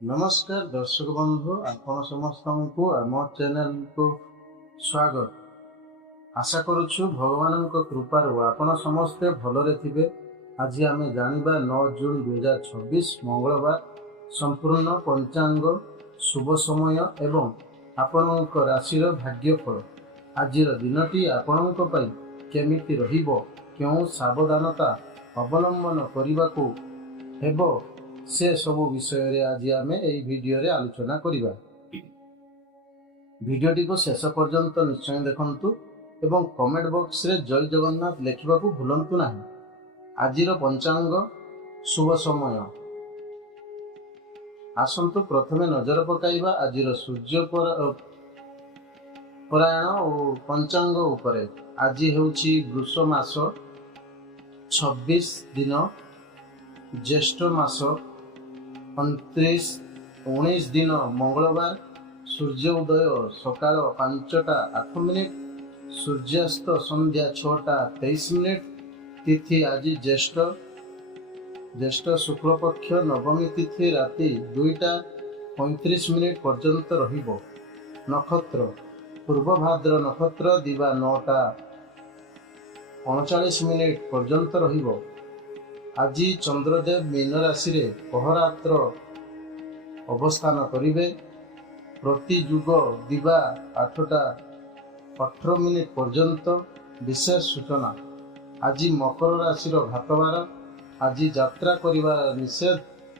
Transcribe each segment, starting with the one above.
नमस्कार दर्शक बंधु आपण समस्त को आम चैनल को स्वागत। आशा करुछु भगवान कृपार आपण समस्ते भलरे थिबे। आज आम जानिबा 9 जून 2026 मंगलवार संपूर्ण पंचांग शुभ समय एवं आपणक राशिर भाग्यफल। आज दिनटी आपणक पई केमिति रहिबो, केउ सावधानता अवलंबन करने हेबो से सब विषय रे आज आम यही भिडियो रे आलोचना करिबा। भिडियोटी को शेष पर्यंत निश्चय देखंतु एवं कमेंट बॉक्स रे जय जगन्नाथ लिखा भूलंतु नहीं। आजिर पंचांग शुभ समय आसंतु प्रथमे नजर पकाइबा आजिर सूर्य परायण और पंचांग उपरे। आज हेउछि वृष मास 26 दिन, ज्येष्ठ मास 19 दिन मंगलवार। सूर्य उदय सकाळ 5:08, सूर्यास्त संध्या 6:23। तिथि आज ज्येष्ठ शुक्ल पक्ष नवमी तिथि राति 2:35 पर्यंत रहिबो। नक्षत्र पूर्व भाद्र नक्षत्र दिवा 9:39 पर्यंत रहिबो। आज चंद्रदेव मीन राशि रे अहोरात्र अवस्थान करिवे। प्रति युग दिवा 8:18 पर्यंत। विशेष सूचना आज मकर राशि घातबार। आज यात्रा करिबा निषेध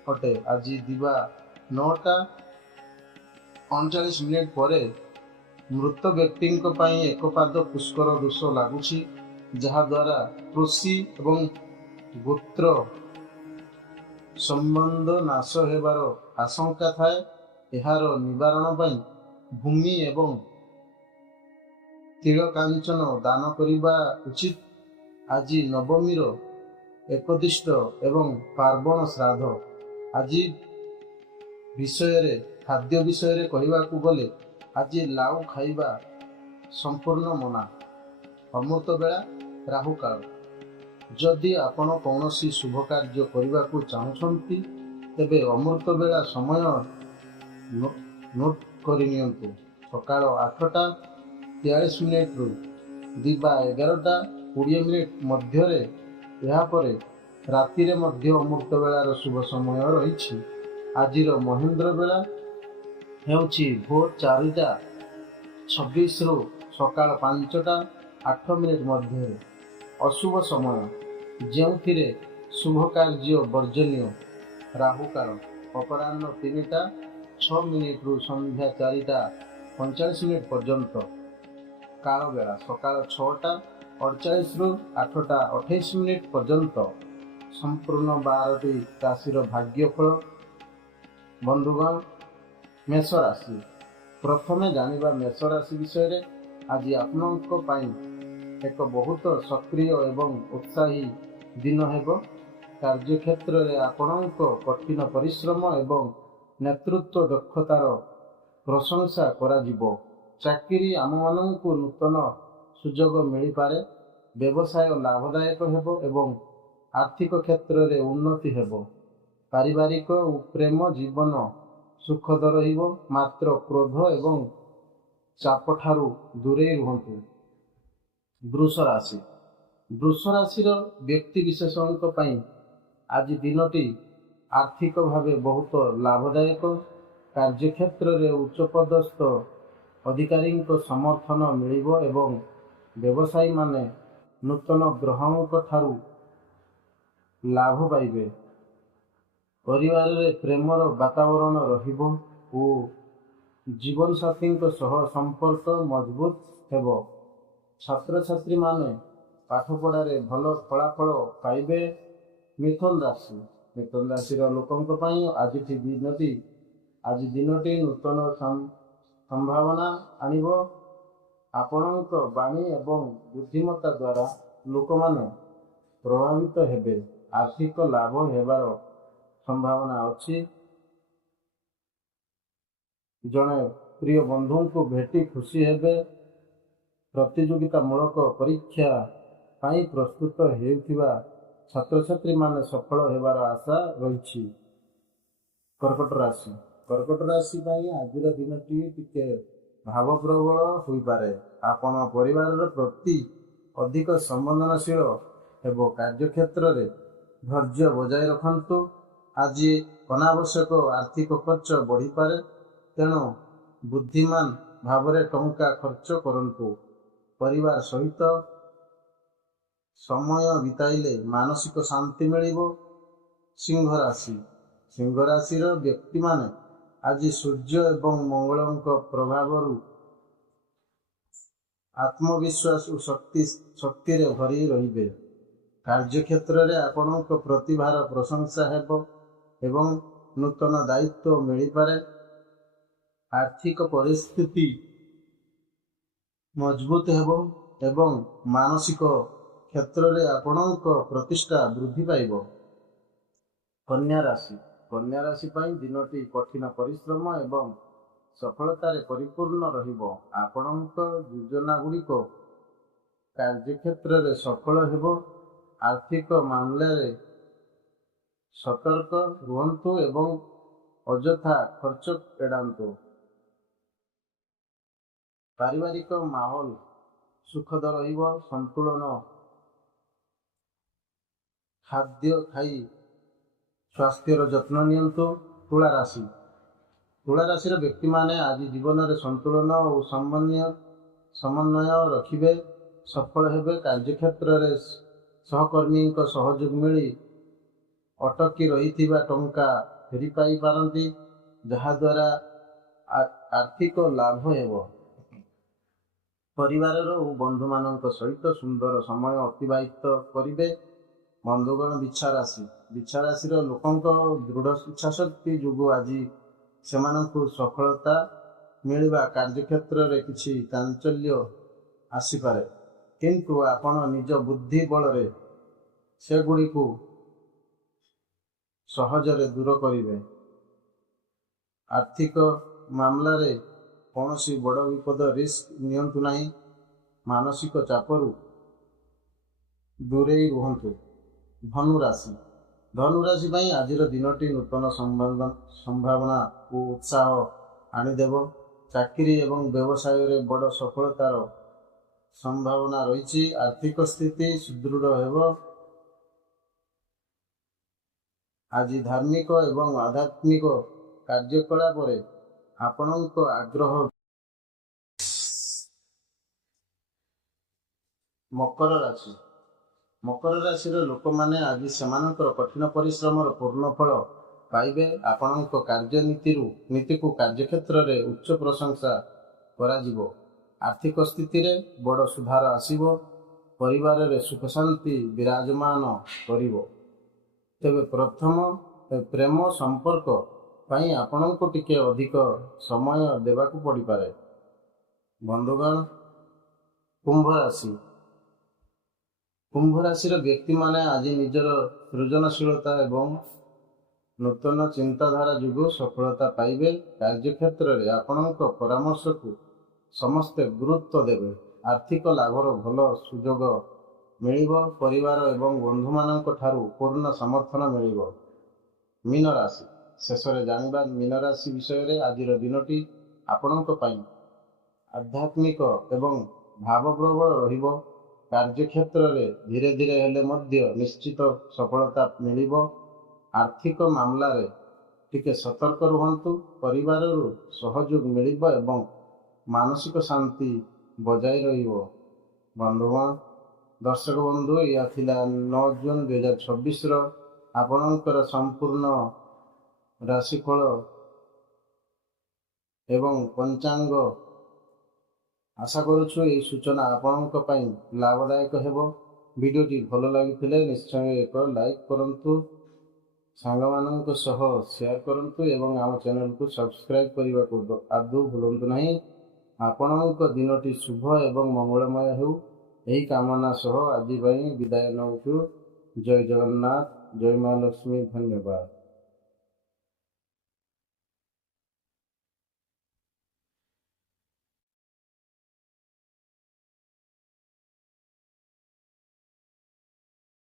अटे। आज दिवा 9:39 परे मृत व्यक्ति एक पाद पुष्कर दोष लगुछि, जहा द्वारा कृषि एवं गोत्र संबंध नाश हेबार आशंका थाए। एहार निवारण पई भूमि एवं तिलकांचन दान करिबा उचित। आज नवमीर एकदिष्ट एवं पार्वण श्राद्ध। आज विषय रे खाद्य विषय रे कहिबाकू गले आज लाउ खाइबा संपूर्ण मना। अमृत बेला राहु काल। जदि आपण कौनसी शुभ कार्य करने को चाहते तेबे अमृत बेला समय नोट करनियंतु। सकाळ 8:43 रु दिवा 11:20 मध्य। यापर राति मध्य अमृत बेलार शुभ समय रही। आजिर महेंद्र बेला हेउछि भोर 4:26 रु सकाळ 5:08 मध्य। अशुभ समय जेउथिरे शुभ कार्य वर्जनीय। राहुकाल अपराह्न 3:06 रु संध्या 4:45 पर्यंत। काल बेला सकाळ 6:48 रु 8:28 पर्यंत। संपूर्ण 12टी राशिर भाग्यफल। बंधुगण, मेष राशि प्रथमे जानिबा। मेष राशि विषय रे आज आपनक पई एक बहुत सक्रिय एवं उत्साही दिन हेबो। कार्यक्षेत्र में आपणक कठिन परिश्रम एवं नेतृत्व दक्षतार प्रशंसा करा जिवो। चाकरी आम माननकु नूतन सुजोग मिल पारे। व्यवसाय लाभदायक हेबो एवं आर्थिक क्षेत्र में उन्नति हेबो। पारिवारिक और प्रेम जीवन सुखद रहिबो। मात्र क्रोध एवं चापठारु दूरे रुहंतु। वृष राशि व्यक्ति विशेषों आज दिनटी आर्थिक भावे बहुत लाभदायक। कार्यक्षेत्र में उच्चपदस्थ अधिकारी समर्थन मिलिबो एवं व्यवसायी माने नूतन ग्रहों ठारू लाभ पाइबे। परिवार रे प्रेमर वातावरण रहिबो और जीवन साथी सह संपर्क मजबूत हेबो। छात्र छात्री माने पाठ पढ़ारे भल फलाफल पाइबे। मिथुन राशि लोकों आज दिनटी नूतन संभावना आनिबो। आपणक वाणी एवं बुद्धिमत्ता द्वारा लोक माने प्रभावित हेबे। आर्थिक लाभ हेबार संभावना अछि। जने प्रिय बंधु को भेटी खुशी हेबे। प्रतियोगिता मूलक परीक्षा पाई प्रस्तुत हेउथिबा छात्र छात्री माने सफल हेबार आशा रही। କର୍କଟ ରାଶି। କର୍କଟ ରାଶି ପାଇଁ ଆଜିର ଦିନଟି ଟିକେ ଭାବପ୍ରବଳ ହୋଇପାରେ। ଆପଣ ପରିବାରର ପ୍ରତି ଅଧିକ ସମ୍ବେଦନଶୀଳ ହେବ। କାର୍ଯ୍ୟକ୍ଷେତ୍ରରେ ଧୈର୍ଯ୍ୟ ବଜାୟ ରଖନ୍ତୁ। ଆଜି ଅନାବଶ୍ୟକ ଆର୍ଥିକ ଖର୍ଚ୍ଚ ବଢ଼ିପାରେ, ତେଣୁ ବୁଦ୍ଧିମାନ ଭାବରେ ଟଙ୍କା ଖର୍ଚ୍ଚ କରନ୍ତୁ। ପରିବାର ସହିତ ସମୟ ବିତାଇଲେ ମାନସିକ ଶାନ୍ତି ମିଳିବ। ସିଂହ ରାଶି। ସିଂହ ରାଶିର ବ୍ୟକ୍ତିମାନେ ଆଜି ସୂର୍ଯ୍ୟ ଏବଂ ମଙ୍ଗଳଙ୍କ ପ୍ରଭାବରୁ ଆତ୍ମବିଶ୍ୱାସ ଓ ଶକ୍ତିରେ ଭରି ରହିବେ। କାର୍ଯ୍ୟକ୍ଷେତ୍ରରେ ଆପଣଙ୍କ ପ୍ରତିଭାର ପ୍ରଶଂସା ହେବ ଏବଂ ନୂତନ ଦାୟିତ୍ୱ ମିଳିପାରେ। ଆର୍ଥିକ ପରିସ୍ଥିତି ମଜବୁତ ହେବ ଏବଂ ମାନସିକ କ୍ଷେତ୍ରରେ ଆପଣଙ୍କ ପ୍ରତିଷ୍ଠା ବୃଦ୍ଧି ପାଇବ। କନ୍ୟା ରାଶି। କନ୍ୟା ରାଶି ପାଇଁ ଦିନଟି କଠିନ ପରିଶ୍ରମ ଏବଂ ସଫଳତାରେ ପରିପୂର୍ଣ୍ଣ ରହିବ। ଆପଣଙ୍କ ଯୋଜନାଗୁଡ଼ିକ କାର୍ଯ୍ୟକ୍ଷେତ୍ରରେ ସଫଳ ହେବ। ଆର୍ଥିକ ମାମଲାରେ ସତର୍କ ରୁହନ୍ତୁ ଏବଂ ଅଯଥା ଖର୍ଚ୍ଚ ଏଡ଼ାନ୍ତୁ। ପାରିବାରିକ ମାହୋଲ ସୁଖଦ ରହିବ। ସନ୍ତୁଳନ ଖାଦ୍ୟ ଖାଇ ସ୍ୱାସ୍ଥ୍ୟର ଯତ୍ନ ନିଅନ୍ତୁ। ତୁଳା ରାଶି। ତୁଳା ରାଶିର ବ୍ୟକ୍ତିମାନେ ଆଜି ଜୀବନରେ ସନ୍ତୁଳନ ଓ ସମନ୍ୱୟ ରଖିବେ। ସଫଳ ହେବେ। କାର୍ଯ୍ୟକ୍ଷେତ୍ରରେ ସହକର୍ମୀଙ୍କ ସହଯୋଗ ମିଳି ଅଟକି ରହିଥିବା ଟଙ୍କା ଫେରି ପାଇପାରନ୍ତି, ଯାହାଦ୍ୱାରା ଆର୍ଥିକ ଲାଭ ହେବ। ପରିବାରର ଓ ବନ୍ଧୁମାନଙ୍କ ସହିତ ସୁନ୍ଦର ସମୟ ଅତିବାହିତ କରିବେ। ବନ୍ଧୁଗଣ ବିଛା ରାଶି। ବିଛା ରାଶିର ଲୋକଙ୍କ ଦୃଢ଼ ଇଚ୍ଛାଶକ୍ତି ଯୋଗୁଁ ଆଜି ସେମାନଙ୍କୁ ସଫଳତା ମିଳିବା। କାର୍ଯ୍ୟକ୍ଷେତ୍ରରେ କିଛି ଚାଞ୍ଚଲ୍ୟ ଆସିପାରେ, କିନ୍ତୁ ଆପଣ ନିଜ ବୁଦ୍ଧି ବଳରେ ସେଗୁଡ଼ିକୁ ସହଜରେ ଦୂର କରିବେ। ଆର୍ଥିକ ମାମଲାରେ କୌଣସି ବଡ଼ ବିପଦ ରିସ୍କ ନିଅନ୍ତୁ ନାହିଁ। ମାନସିକ ଚାପରୁ ଦୂରେଇ ରୁହନ୍ତୁ। ଧନୁ ରାଶି। ଧନୁ ରାଶି ପାଇଁ ଆଜିର ଦିନଟି ନୂତନ ସମ୍ଭାବନା ଓ ଉତ୍ସାହ ଆଣିଦେବ। ଚାକିରି ଏବଂ ବ୍ୟବସାୟରେ ବଡ଼ ସଫଳତାର ସମ୍ଭାବନା ରହିଛି। ଆର୍ଥିକ ସ୍ଥିତି ସୁଦୃଢ଼ ହେବ। ଆଜି ଧାର୍ମିକ ଏବଂ ଆଧ୍ୟାତ୍ମିକ କାର୍ଯ୍ୟକଳାପରେ ଆପଣଙ୍କ ଆଗ୍ରହ। ମକର ରାଶି। ମକର ରାଶିର ଲୋକମାନେ ଆଜି ସେମାନଙ୍କର କଠିନ ପରିଶ୍ରମର ପୂର୍ଣ୍ଣ ଫଳ ପାଇବେ। ଆପଣଙ୍କ କାର୍ଯ୍ୟନୀତିକୁ କାର୍ଯ୍ୟକ୍ଷେତ୍ରରେ ଉଚ୍ଚ ପ୍ରଶଂସା କରାଯିବ। ଆର୍ଥିକ ସ୍ଥିତିରେ ବଡ଼ ସୁଧାର ଆସିବ। ପରିବାରରେ ସୁଖ ଶାନ୍ତି ବିରାଜମାନ କରିବ। ତେବେ ପ୍ରେମ ସମ୍ପର୍କ ପାଇଁ ଆପଣଙ୍କୁ ଟିକେ ଅଧିକ ସମୟ ଦେବାକୁ ପଡ଼ିପାରେ। ବନ୍ଧୁଗଣ, କୁମ୍ଭ ରାଶି। କୁମ୍ଭ ରାଶିର ବ୍ୟକ୍ତିମାନେ ଆଜି ନିଜର ସୃଜନଶୀଳତା ଏବଂ ନୂତନ ଚିନ୍ତାଧାରା ଯୋଗୁଁ ସଫଳତା ପାଇବେ। କାର୍ଯ୍ୟକ୍ଷେତ୍ରରେ ଆପଣଙ୍କ ପରାମର୍ଶକୁ ସମସ୍ତେ ଗୁରୁତ୍ୱ ଦେବେ। ଆର୍ଥିକ ଲାଭର ଭଲ ସୁଯୋଗ ମିଳିବ। ପରିବାର ଏବଂ ବନ୍ଧୁମାନଙ୍କ ଠାରୁ ପୂର୍ଣ୍ଣ ସମର୍ଥନ ମିଳିବ। ମୀନ ରାଶି। ଶେଷରେ ଜାଣିବା ମୀନ ରାଶି ବିଷୟରେ। ଆଜିର ଦିନଟି ଆପଣଙ୍କ ପାଇଁ ଆଧ୍ୟାତ୍ମିକ ଏବଂ ଭାବପ୍ରବଳ ରହିବ। କାର୍ଯ୍ୟକ୍ଷେତ୍ରରେ ଧୀରେ ଧୀରେ ହେଲେ ମଧ୍ୟ ନିଶ୍ଚିତ ସଫଳତା ମିଳିବ। ଆର୍ଥିକ ମାମଲାରେ ଟିକେ ସତର୍କ ରୁହନ୍ତୁ। ପରିବାରରୁ ସହଯୋଗ ମିଳିବ ଏବଂ ମାନସିକ ଶାନ୍ତି ବଜାୟ ରହିବ। ବନ୍ଧୁଗଣ, ଦର୍ଶକ ବନ୍ଧୁ, ଏହା ଥିଲା 9 ଜୁନ୍ 2026ର ଆପଣଙ୍କର ସମ୍ପୂର୍ଣ୍ଣ ରାଶିଫଳ ଏବଂ ପଞ୍ଚାଙ୍ଗ। ଆଶା କରୁଛୁ ଏହି ସୂଚନା ଆପଣଙ୍କ ପାଇଁ ଲାଭଦାୟକ ହେବ। ଭିଡ଼ିଓଟି ଭଲ ଲାଗିଥିଲେ ନିଶ୍ଚୟ ଏକ ଲାଇକ୍ କରନ୍ତୁ, ସାଙ୍ଗମାନଙ୍କ ସହ ସେୟାର କରନ୍ତୁ ଏବଂ ଆମ ଚ୍ୟାନେଲକୁ ସବସ୍କ୍ରାଇବ୍ କରିବାକୁ ଆଦୌ ଭୁଲନ୍ତୁ ନାହିଁ। ଆପଣଙ୍କ ଦିନଟି ଶୁଭ ଏବଂ ମଙ୍ଗଳମୟ ହେଉ, ଏହି କାମନା ସହ ଆଜି ପାଇଁ ବିଦାୟ ନେଉଛୁ। ଜୟ ଜଗନ୍ନାଥ, ଜୟ ମା ଲକ୍ଷ୍ମୀ। ଧନ୍ୟବାଦ।